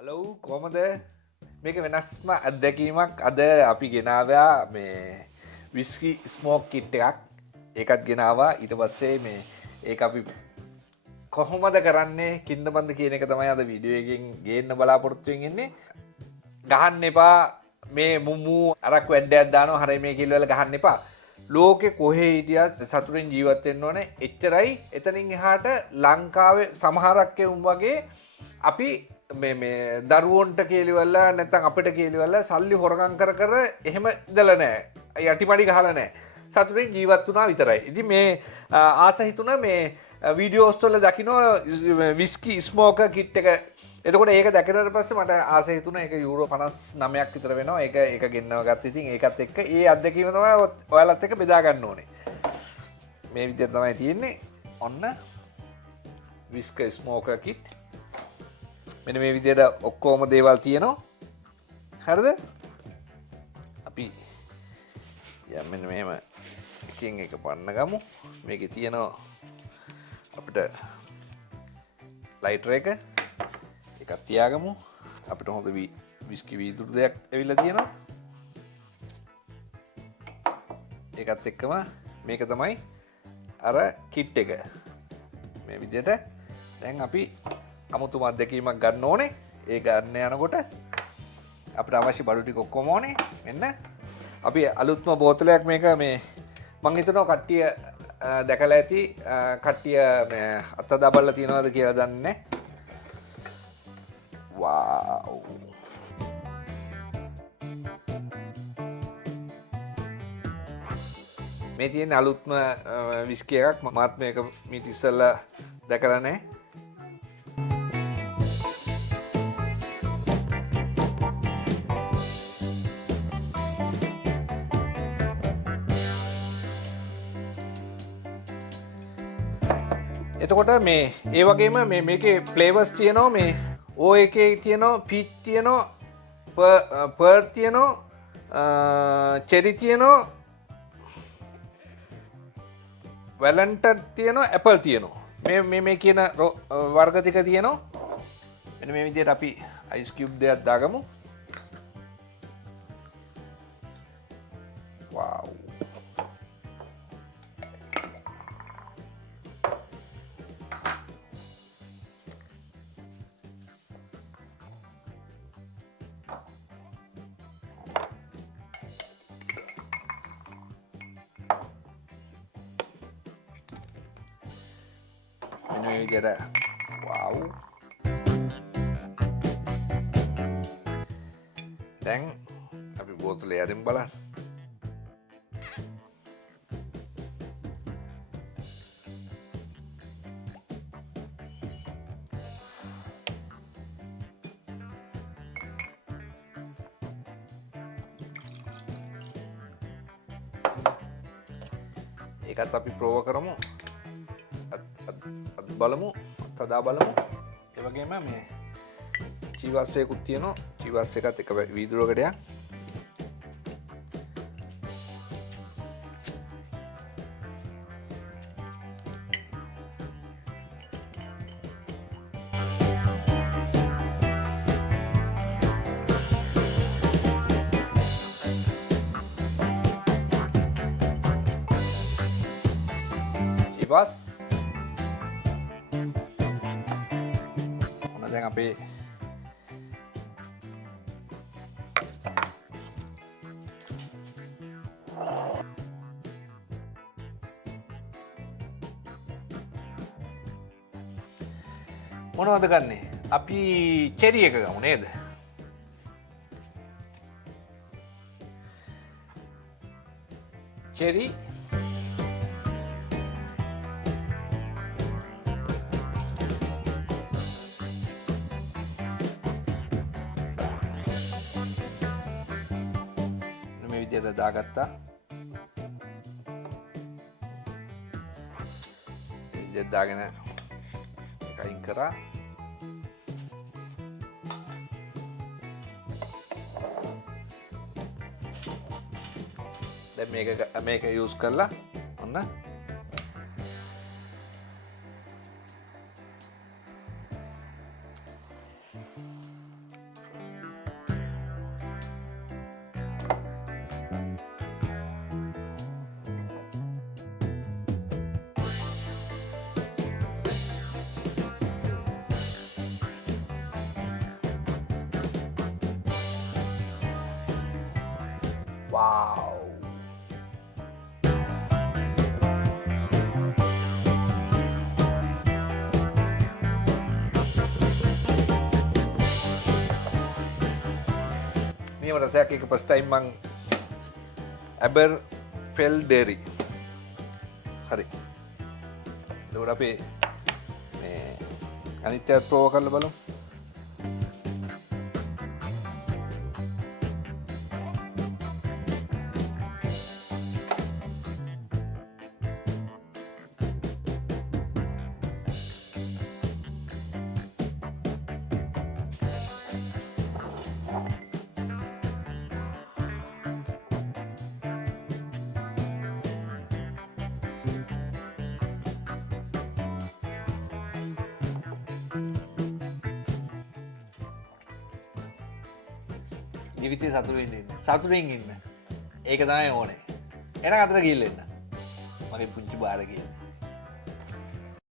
Hello කොමද මේක වෙනස්ම අත්දැකීමක් අද අපි ගෙනාවයා මේ විස්කි ස්මෝක් කිට් එකක් ඒකත් ගෙනවා ඊට පස්සේ මේ ඒ අපි කොහොමද කරන්නේ කින්ද බන්ද කියන එක තමයි අද වීඩියෝ එකෙන් ගේන්න බලාපොරොත්තුවෙන් ඉන්නේ ගහන්න එපා මේ මුමු අරක් වැඩ්ඩයක් දානවා හරි මේ කිල්වල ගහන්න එපා ලෝකෙ කොහේ හිටියත් සතුටින් ජීවත් වෙන්න ඕනේ එච්චරයි එතනින් එහාට ලංකාවේ සමහරක් එවුන් වගේ අපි මේ දරුවන්ට කියලිවල්ල නැතන් අපිට කියලිවල්ල සල්ලි හොරගං කර එහෙම දල නෑ යටිමඩි ගහල නෑ සතුරෙන් ජීවත් වනා විතරයි ඉති මේ ආස හිතුන මේ වීඩියෝස්ටොල්ල දකිනෝ විස්කි ස්මෝක කිට් එක එතකොට ඒක දැකනට පස්ස මට ආස හිතුන එක යුරෝ 59ක් විතර වෙනවා එක ගෙන්න්නව ගත් ඉතින් ඒකත් එක්ක ඒ අදකීම තමයි ඔයාලත් එක බෙදාගන්න ඕනේ මේ විදිය තමයි තියෙන්නේ ඔන්න විස්ක ස්මෝක කිට් මෙන මේ විදියට ඔක්කෝම දේවල් තියෙනවා හරිද අපි යමෙන් මෙහෙම එකින් එක පන්න ගමු මේක තියෙනවා අපිට ලයිටර් එක එකක් තියාගමු අපිට හොඳ විස්කි වීදුරු දෙයක් ඇවිල්ලා තියෙනවා ඒකත් එක්කම මේක තමයි අර කිට් එක මේ විදියට දැන් අපි අමුතුම අත්දැකීමක් ගන්න ඕනේ ඒ ගන්න යනකොට අපිට අවශ්‍ය බඩු ටික ඔක්කොම ඕනේ මෙන්න අපි අලුත්ම බෝතලයක් මේක මේ මං හිතනවා කට්ටිය දැකලා ඇති කට්ටිය මේ අත දබල්ලා තියනවද කියලා දන්නේ වව් මේ තියෙන අලුත්ම විස්කි එකක් මමත් මේක මීට ඉස්සෙල්ලා දැකලා නැහැ එතකොට මේ ඒ වගේම මේකේ ෆ්ලේවර්ස් තියෙනවා මේ ඕ එකේ තියෙනවා පීච් තියෙනවා පර්ල් තියෙනවා චෙරි තියෙනවා වැලන්ටන් තියෙනවා ඇපල් තියෙනවා මේ කියන වර්ග ටික තියෙනවා මෙන්න මේ විදිහට අපි අයිස් කියුබ් දෙකක් දාගමු වව් මේ විදිහට වව් දැන් අපි බෝතලේ අරින් බලන්න ඒකත් අපි ප්‍රෝව කරමු බලමු තදා බලමු ඒ වගේම මේ චීවස්සයකුත් තියෙනවා චීවස් එකත් එක වීදුරුවකට යන්න චීවස් දැන් අපේ මොනවද ගන්නේ අපි චෙරි එක ගමු නේද චෙරි විදියට දාගත්තා විදියට දාගෙන අයින් කරා දැන් මේක යූස් කරලා ඔන්න wow. නියම රසයක් එක ෆස්ට් ටයිම් මං ඇබර් ෆෙල් ඩෙරි හරි එතකොට අපි මේ අනිත්‍යත් ප්‍රෝව කරලා බලමු ජීවිතේ සතුටින් ඉන්න. සතුටින් ඉන්න. ඒක තමයි ඕනේ. එන අතර ගිහින් එන්න. මගේ පුංචි බාර ගිහින්.